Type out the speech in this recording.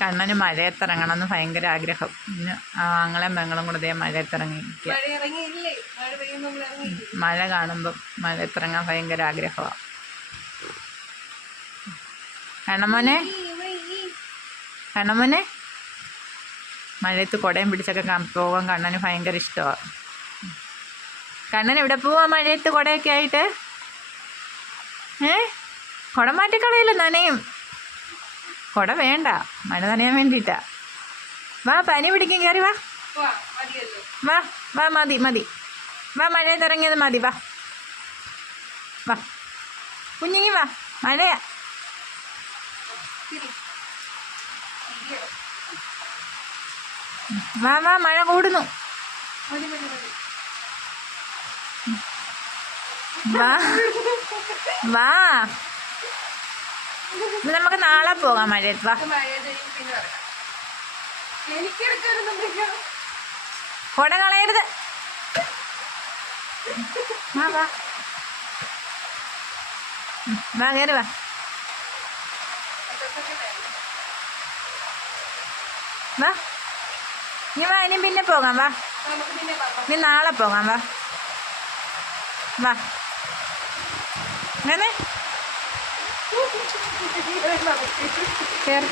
കണ്ണന് മഴയത്തിറങ്ങണം എന്ന് ഭയങ്കര ആഗ്രഹം. പിന്നെ ആങ്ങളെയും പെങ്ങളും കൂടെ ഇതേ മഴയത്തിറങ്ങിയിരിക്കുക. മഴ കാണുമ്പം മഴയത്തിറങ്ങാൻ ഭയങ്കര ആഗ്രഹമാണ്. കണ്ണമോനെ മഴയത്ത് കുടയും പിടിച്ചൊക്കെ പോകാൻ കണ്ണന് ഭയങ്കര ഇഷ്ടമാണ്. കണ്ണൻ എവിടെ പോവാ മഴയത്ത് കുടയൊക്കെ ആയിട്ട്? കുട മാറ്റിക്കളയില്ല, നനയും. കുട വേണ്ട, മഴ നനയാൻ വേണ്ടിയിട്ടാ. വാ, പനി പിടിക്കും, കയറി വാ. വാ വാ, മതി മതി, വാ, മഴയത്ത് ഇറങ്ങിയത് മതി. വാ വാ കുഞ്ഞിങ്ങി വാ, മഴയാ. വാ വാ, മഴ കൂടുന്നു. വാ വാ, നമുക്ക് നാളെ പോകാം മഴയത്ത്. വാ, കുട കളയരുത്. വാ വാ വാ, കയറി വാ. വാ, ഇനി വാ, ഇനി പിന്നെ പോകാം. വാ, ഇനി നാളെ പോകാം. വാ വാ, അങ്ങനെ കേറി.